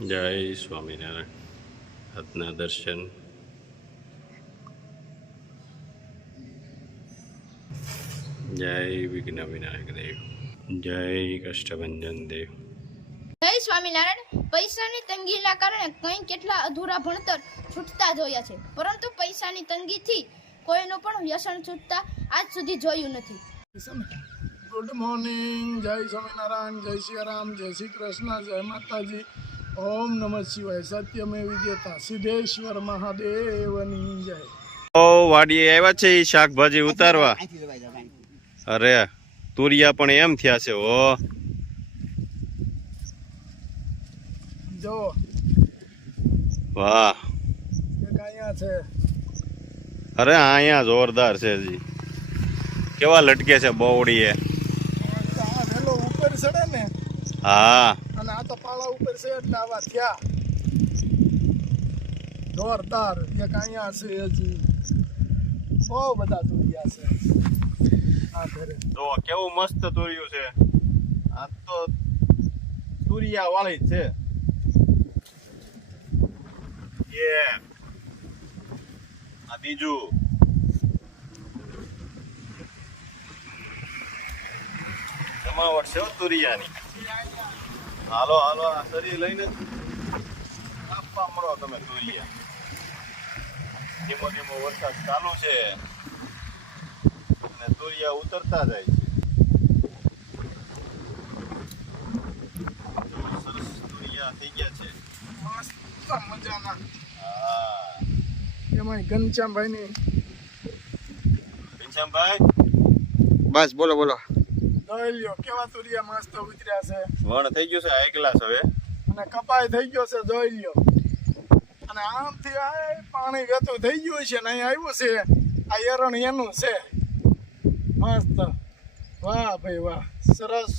જય સ્વામિનારાયણ. આજના દર્શન. જય વિઘ્ન વિનાયક દેવ. જય કષ્ટભંજન દેવ. જય સ્વામિનારાયણ. પૈસાની તંગીના કારણે કંઈ કેટલા અધૂરા ભણતર છૂટતા જોયા છે, પરંતુ પૈસાની તંગીથી કોઈનું પણ વ્યસન છૂટતા આજ સુધી જોયું નથી. Good morning. જય સ્વામિનારાયણ, જય શ્રી રામ, જય શ્રી કૃષ્ણ, જય માતાજી. ઓમ નમઃ શિવાય. સત્યમે વિજેતા સિદ્ધેશ્વર મહાદેવની જય. વાડીએ આવ્યા છે ઈ શાકભાજી ઉતારવા. અરે તુરિયા પણ એમ થયા છે. ઓ જો વાહ, એક અહીંયા છે. અરે અહીંયા જોરદાર છે જી. કેવા લટકે છે બોવડીએ. આ વેલો ઉપર ચડે ને, હા, અને આ તો પાળા ઉપર છે એટલે આવા થયા જોરદાર. એક અહીંયા છે, હજી બહુ બધા તુરિયા છે આ ઘરે. જો કેવું મસ્ત તુરિયું છે. આ તો તુરિયા વાળી જ છે. આ બીજું જમાવટ છે તુરિયાની. હાલો હાલો, આ શરીર લઈને આપવા મળો તમે તુરિયા. ધીમો ધીમો વરસાદ ચાલુ છે અને તુરિયા ઉતરતા જાય છે. સરસ તુરિયા થઈ ગયા છે. મસ્ત મજાના. હા, એમાં ઘનશ્યામભાઈની ઘનશ્યામભાઈ, બસ બોલો બોલો. જોઈ લ્યો કેવા તુરિયા મસ્ત ઉતર્યા છે. વણ થઈ ગયું છે હાઈ ક્લાસ હવે. અને કપાઈ થઈ ગયો છે, જોઈ લ્યો. અને આમથી આ પાણી વેતું થઈ ગયું છે ને અહીં આવ્યું છે. આ એરણ એનું છે. મસ્ત. વાહ ભાઈ વાહ, સરસ.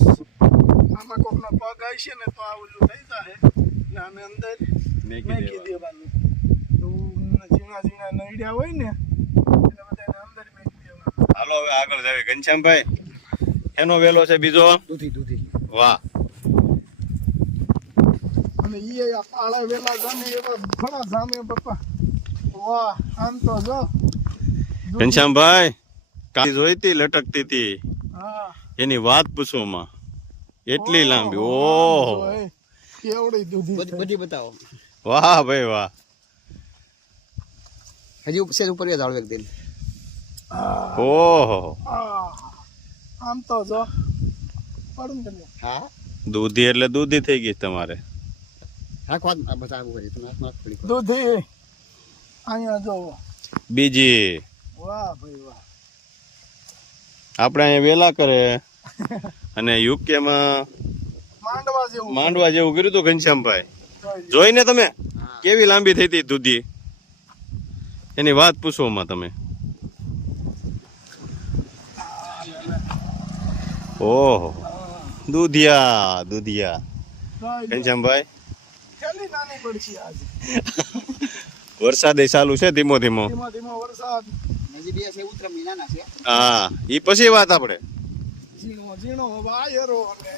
આમાં કોકનો પગ આવશે ને તો આ ઓલું થઈ જાય એટલે આને અંદર મેકી દેવાનું. તો ઝીણા ઝીણા નળિયા હોય ને એટલે બધાને અંદર મેકી દેવાનું. હાલો હવે આગળ જાવે. ઘનશ્યામભાઈ, એનો વેલો છે બીજો. દૂધી વાહ, અને ઈ આ પાળા વેલા જામે એવા ઘણા જામે પપ્પા. વાહ, આમ તો જો. ઘનશ્યામભાઈ, કાળી જોઈતી લટકતી હતી, હા, એની વાત પૂછોમાં. એટલી લાંબી. ઓહો, કેવડી દૂધી છે. બધી બતાવો. વાહ ભાઈ વાહ. હજી સેજ ઉપર ગયા ધાડો એક દિન. ઓહો, આમ તો જો પડું ને તમે. હા દૂધી એટલે દૂધી થઈ ગઈ તમારે. હા વાત બસ આવું કરી તમે હાથમાં થોડી દૂધી અહીંયા જોવો. બીજી વાહ ભાઈ વાહ. આપણે અહીંયા વેલા કરે અને યુકેમાં માંડવા જેવું કર્યું હતું ઘનશ્યામભાઈ. જોઈને તમે કેવી લાંબી થઈ હતી દૂધી, એની વાત પૂછોમાં તમે. ઓહો, દૂધિયા દૂધિયા. ઘનશ્યામભાઈ, ખેલી નાની પડશે આજ. વરસાદ ચાલુ છે ધીમો ધીમો. ધીમો ધીમો વરસાદ. હજી બે છે ઉતરમી નાના છે. હા, ઈ પછી વાત આપણે. ઝીણો ઝીણો વાયરો અને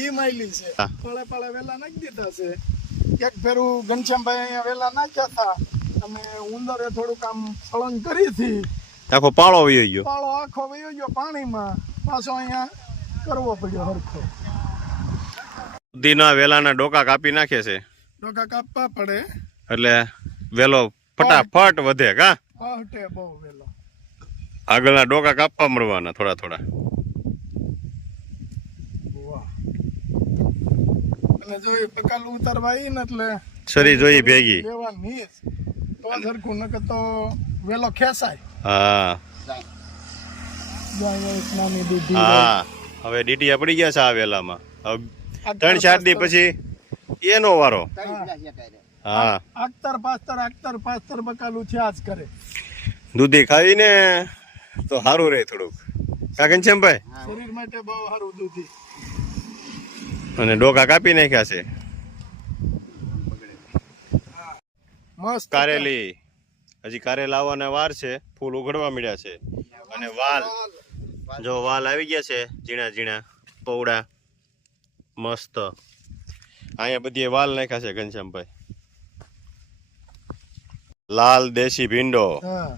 ઈ માયલી છે. હા. પળે પળે વેલા નાખી દીધા છે. એક ફેરું ઘનશ્યામભાઈ અહીંયા વેલા નાખ્યા હતા અને ઉંદરે થોડુંક આમ સળંગ કરી હતી. આખો પાળો વયો ગયો. પાળો આખો વયો ગયો પાણીમાં. પાછો અહીંયા કરવો પડ્યો હરખો. દૂધીના વેલાના ડોકા કાપી નાખે છે ડોકા કાપવા પડે. એટલે વેલો ફટાફટ વધે. કા પહટે બહુ વેલો. આગળના ડોકા કાપવા મળવાના થોડા થોડા. વાહ. અને જો એ પકાલું ઉતારવા આવી ને એટલે શરી જોઈ ભેગી. લેવાની જ. તો સરખું નકર તો વેલો ખેંચાય. હા જો અહીંયા એક નાની દૂધી. હા, હવે ડીટીયા પડી ગયા છે આ વેલામાં. હવે 3-4 દી પછી એનો વારો. હા, આખતર પાસ્તર બકાલું થયા જ કરે. દૂધી ખાઈને તો સારું રહે થોડુંક. કા ઘનશ્યામભાઈ? શરીર માટે બહુ સારું દૂધી. અને ડોકા કાપી નાખ્યા છે. મસ્ત. કારેલી, હજી કારેલા આવવાના વાર છે. ફૂલ ઉઘડવા મળ્યા છે. અને વાલ, જો વાલ આવી ગયા છે ઝીણા ઝીણા પૌડા મસ્ત. અહીંયા બધી વાલ નાખ્યા છે ઘનશ્યામભાઈ. લાલ દેશી ભીંડો. હા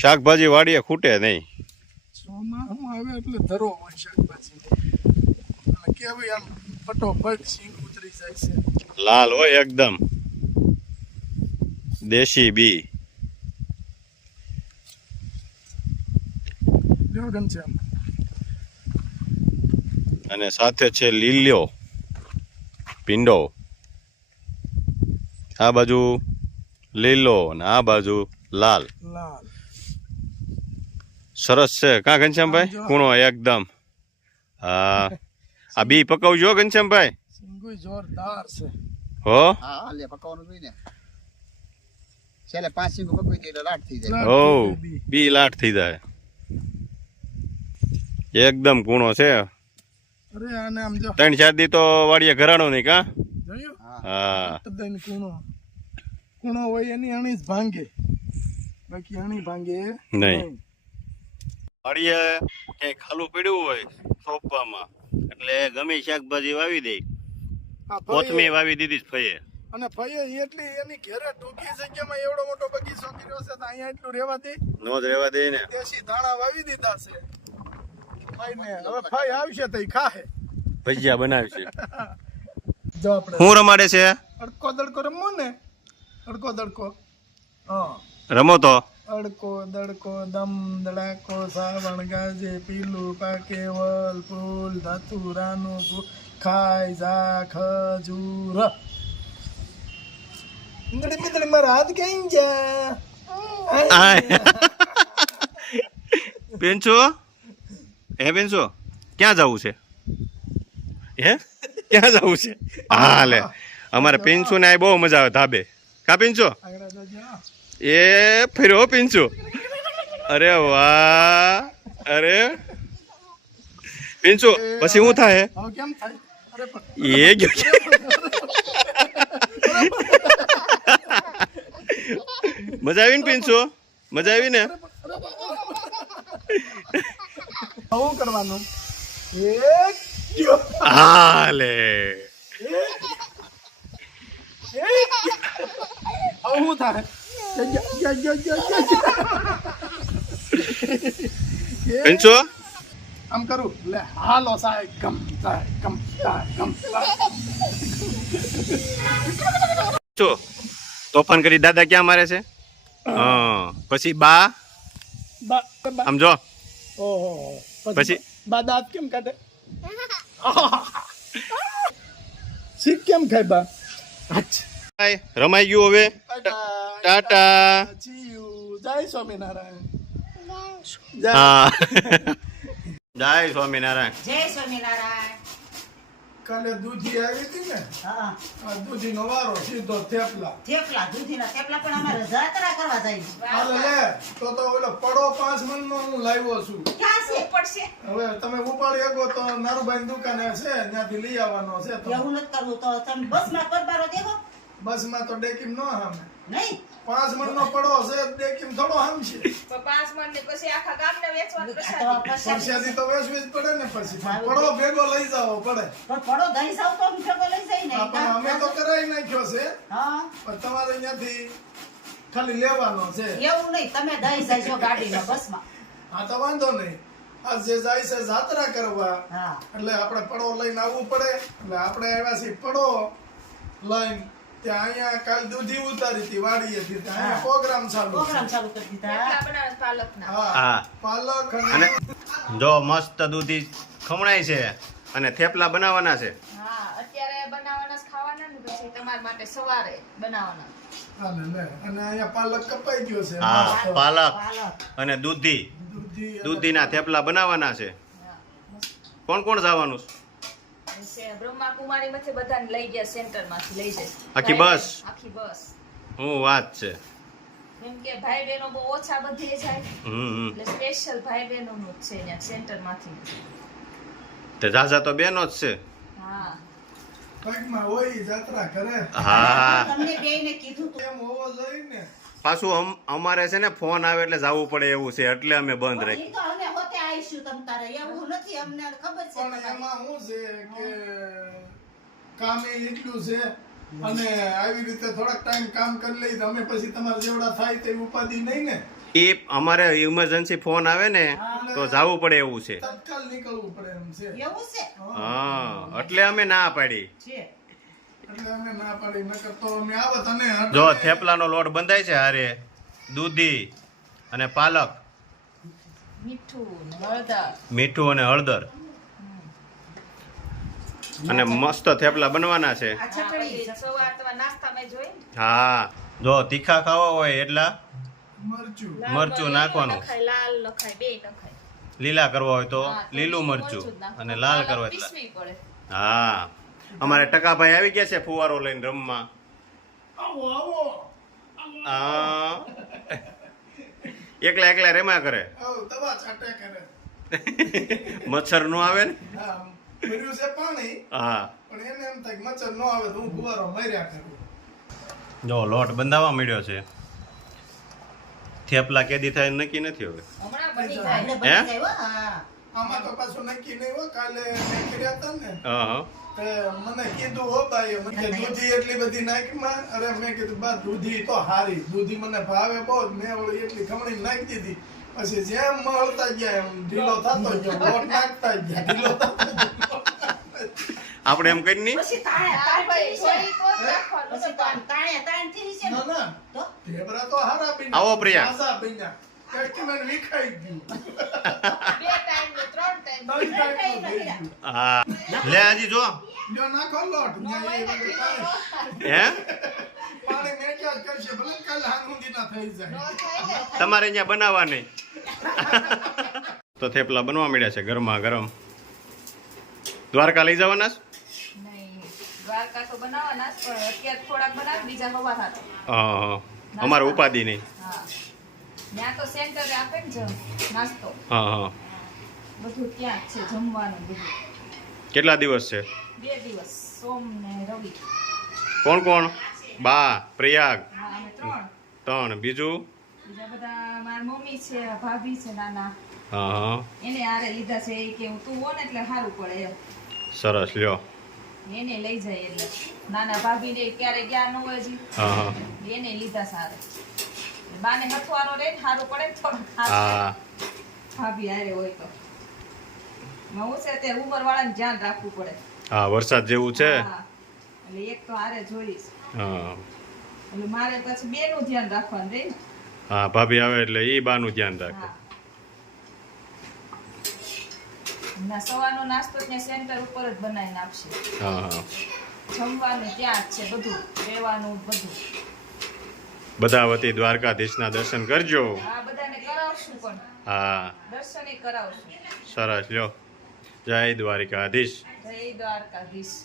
શાકભાજી વાડીએ ખૂટે નહીં. ચોમાસું આવે એટલે ધરો હોય શાકભાજી અને કેવી આમ ફટોફટ સિંગ ઉતરી જાય છે. લાલ હોય એકદમ દેશી બી. લ્યો ઘનશ્યામ. અને સાથે છે લીલ્યો ભીંડો. આ બાજુ લીલો ને આ બાજુ લાલ. લાલ સરસ છે કા ઘનશ્યામભાઈ? કૂણો એકદમ. હા આ બી પકવજો ઘનશ્યામભાઈ. સિંગુય જોરદાર છે. હો હા લે પકાવવાનું જોઈએ ને છેલ્લે 5 સિંગો પકવી દે એટલે લાટ થઈ જાય. હો બી લાટ થઈ જાય એકદમ કૂણો છે. અરે આને આમ જો 3-4 દી તો વાડીએ ઘરાણો નહીં કા? જોયું હા તદ્દન કૂણો કૂણો હોય એની અણી જ ભાંગે બાકી અણી ભાંગે નહીં. વાડીએ ક્યાંય ખાલું પડ્યું હોય સોંપવામાં એટલે ગમે શાકભાજી વાવી દે. આ કોથમીર વાવી દીધી જ ફઈએ. અને ફઈએ એટલી એની ઘરે ટૂંકી જગ્યામાં એવડો મોટો બગીચો કર્યો છે તો અહીંયા એટલું રહેવા દે. નો જ રહેવા દે ને. દેશી ધાણા વાવી દીધા છે ફાઈને હવે ફાઈ આવશે તો ઈ ખાહે. ભજીયા બનાવશે. જો આપણે શું રમાડે છે? અડકો દડકો રમવો ને અડકો દડકો હા રમો તો. અડકો દડકો દમ દડાકો સાવણ ગાજે પીલું પાકે વલ ફૂલ ધતુરાનું ખાય જા ખજૂર. ઇંદડી મિંદડી મારા હાથ કઈ જા પેન્ચો હે પેન્ચો ક્યાં જવું છે? હે ક્યાં જવું છે? હા લે અમારે પિંચુ ને બહુ મજા આવે ધાબે કા પિંચો? આગળ જજો. એ ફર્યો પિંચુ. અરે વાહ અરે પિંચુ પછી શું થાય? હવે કેમ થાય? અરે પણ એ ગયો મજા આવી ને પિંચુ? મજા આવી ને? શું કરવાનું? એક ગયો. હા લે હવે શું થાય? પિંચુ આમ કરું લે હાલો સાહેબ ગમ સાહેબ ગમ સાહેબ ગમ પિંચુ તોફાન કરી દાદા ક્યાં મારે છે? હા પછી બા આમ જો ઓહો પછી બા દાંત કેમ કાઢે? શીખ કેમ ખાય બા? હાય, રમાઈ ગયું હવે. ટાટા. જય સ્વામિનારાયણ. હા જય સ્વામિનારાયણ. જય સ્વામિનારાયણ. કાલે દૂધી આવી હતી ને હા આ દૂધીનો વારો સીધો થેપલા. થેપલા દૂધીના થેપલા પણ અમારે જાત્રા કરવા જાય છે. હાલે લે તો ઓલો પડો 5 મણનો હું લાવ્યો છું. ક્યાં છે પડશે? હવે તમે ઉપાડી શકો તો નારુભાઈ દુકાને છે ત્યાંથી લઈ આવવાનો છે તો એવું નથી કરવું તો તમે બસમાં પરબારો દેખો બસમાં તો ડેકીમ ન હામે નહીં 5 મણનો પડો છે ડેકીમ થોડો હામશે. પરસ્યાથી તો વેચવી જ પડે ને પછી પડો ભેગો લઈ જાવો પડે. પણ પડો દહીં સાવ તો ભેગો લઈ જાય ને. પણ અમે તો કરાવી નાખ્યો છે હા પણ તમારે અહીંયાથી ખાલી લેવાનો છે. એવું નહીં તમે દહીં જાય ગાડીમાં બસમાં. હા તો વાંધો નહીં. આ જે જાય છે જાત્રા કરવા હા એટલે આપણે પડો લઈને આવવું પડે એટલે આપણે આવ્યા છીએ પડો લઈને ત્યાં અહીંયા કાલ દૂધી ઉતારી હતી વાડીએથી ત્યાં અહીંયા પ્રોગ્રામ ચાલુ છે. પ્રોગ્રામ ચાલુ કરી દીધા. હા હા. પાલક અને અને જો મસ્ત દૂધી ખમણાય છે અને થેપલા બનાવવાના છે. હા અત્યારે બનાવવાના જ ખાવાના ને પછી તમારા માટે સવારે બનાવવાના. હાલે લે અને અહીંયા પાલક કપાઈ ગયો છે હા મસ્ત. પાલક પાલક અને દૂધી દૂધી અને દૂધીના થેપલા બનાવવાના છે. કોણ કોણ જવાનું છે? બ્રહ્માકુમારી માંથી બધાને લઈ ગયા સેન્ટર માંથી લઈ જાય આખી બસ? આખી બસ હું વાત છે. કેમ કે ભાઈ બહેનો બહુ ઓછા બધે જાય હમ એટલે સ્પેશિયલ ભાઈ બહેનો નું જ છે ત્યાં સેન્ટર માંથી તે ઝાઝા તો બેનો જ છે. હા પગમાં હોય ઈ જાત્રા કરે હા તમને બેયને કીધું તું. એમ હોવો જોઈએ ને. પાછું અમારે છે ને ફોન આવે એટલે જવું પડે એવું છે એટલે અમે બંધ પણ રાખી. ઈ તો અમે હોતે આવીશું તમ તારે એવું નથી અમને ખબર છે પણ તમારી. એમાં શું છે કે કામ એ એટલું છે અને આવી રીતે થોડાક ટાઈમ કામ કરી લઈ તો અમે પછી તમારા જેવડા થાય તે ઉપાધિ નહીં ને એ અમારે ઇમરજન્સી ફોન આવે ને તો જવું પડે એવું છે. તત્કાલ નીકળવું પડે એમ છે એવું છે હા એટલે અમે ના પાડી. છે એટલે અમે ના પાડી નકર તો અમે આવત અને જો થેપલાનો લોટ બંધાય છે હારે દૂધી અને પાલક, મીઠું હળદર મીઠું અને હળદર અને મસ્ત થેપલા બનવાના છે. આ ચટણી સવાર તમારા નાસ્તામાં જોઈ ને? હા જો તીખા ખાવા હોય એટલા મરચું લાલ મરચું નાખવાનું. લખાય, લાલ લખાય, બે લખાય. લીલા કરવા હોય તો હા, તો લીલું મરચું જ નાખવાનું. અને લાલ પાલક કરવા એટલા. પીસવી પડે. હા અમારે ટકાભાઈ આવી ગયા છે ફુવારો લઈને રમવા. આવો આવો હા એકલા એકલા રેમા કરે. આવો દવા છાંટે કરે મચ્છર નો આવે ને. હા ભર્યું છે પાણી હા પણ એને એમ થાય કે મચ્છર ન આવે તો હું ફુવારો માર્યા કરું જો લોટ બંધાવા મળ્યો છે. થેપલા કેદી થાય નક્કી નથી હવે. હમણાં બની જાય. આપણે બની જાય હો. હા આમાં તો પાછું નક્કી નહીં હોય કાલે મેં કર્યા હતા ને હા હા તે મને કીધું હો ભાઈ મને કે દૂધી એટલી બધી નાખીમાં અરે મેં કીધું બા દૂધી તો હારી દૂધી મને ભાવે બહુ જ. મેં ઓલી એટલી ખમણી નાખી દીધી પછી જેમ મળતા ગયા એમ ઢીલો થતો ગયો લોટ નાખતા ગયા ઢીલો થતો ગયો. આપણે એમ કરી ની પછી તાણે હા, ભાઈ, તાણે થોડીક વાર રાખવાનું. પછી તાણે તાણે થી છે ને ના ના તો ઢેબરા તો હારા બન્યા આવો પ્રિયા. સાસા બન્યા કસ્ટમર વિખાઈ ગયું બે ટાઈમ ને ત્રણ ટાઈમ. ત્રણ ટાઈપનું થઈ ગયું. હા લે હજી જો જો નાખો લોટ ન્યા એ બધું પાણી હે પાણી મેક્યા જ કરશે ભલે કાલે હાંગુંદીના થઈ જાય તમારે અહીંયા બનાવવા નહીં. તો થેપલા બનવા મળ્યા છે ગરમા ગરમ. દ્વારકા લઈ જવાના છે? નહીં, દ્વારકા તો બનાવવાના જ, પણ અત્યારે થોડાક બનાવે, બીજા હવા થતો. હા હા અમારે ઉપાધિ નહીં. હા, ત્યાં તો સેન્ટરે આપે ને નાસ્તો, હા હા બધું ત્યાં જ છે, જમવાનું બધું. કેટલા દિવસ છે? 2 દિવસ, સોમ ને રવિ. કોણ કોણ? બા પ્રયાગ હા, અમે 3. 3 બીજું? બીજા બધા મારી મમ્મી છે, ભાભી છે નાના, હા હા એને હારે લીધા છે. એ કે તું હો ને એટલે સારું પડે એમ, સરસ લ્યો. એને લઈ જાય. એટલે નાના ભાભીને ક્યારે ગયા ન હોય હજી, હા હા એને લીધા સારા. બાને હથવારો રે ને સારું પડે ને થોડું હા ભાભી હારે હોય તો. હું છે અત્યારે ઉંમરવાળાને ધ્યાન રાખવું પડે. હા વરસાદ જેવું છે. હા, એટલે એક તો હારે જોઈશ, હા એટલે મારે પછી બેનું ધ્યાન રાખવાનું રે ને. હા ભાભી આવે એટલે ઈ બાનું ધ્યાન રાખે. હા, ના સવારનો નાસ્તો ત્યાં સેન્ટર ઉપર જ બનાવીને આપશે. હા હા જમવાનું ત્યાં જ છે, બધું રહેવાનું બધું. બધા વતી દ્વારકાધીશના દર્શન કરજો. આ બધાને કરાવશું, પણ હા દર્શને કરાવશું. સરસ લ્યો. જય દ્વારકાધીશ. જય દ્વારકાધીશ.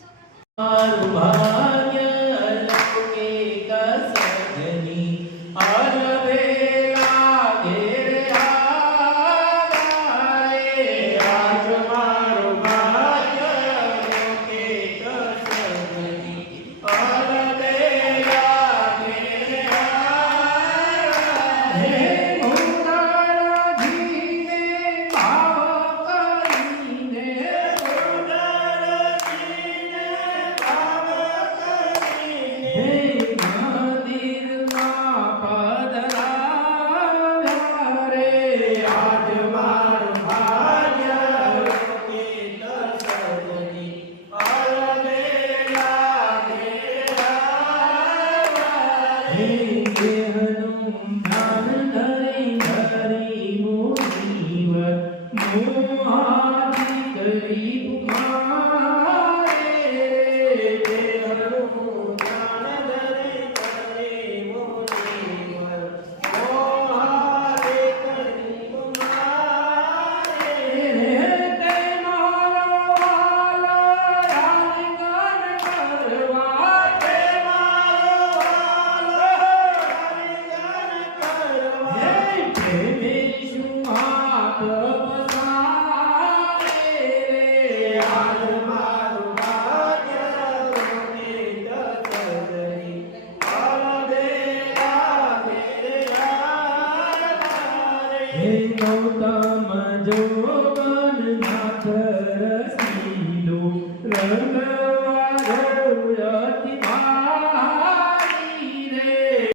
Hey,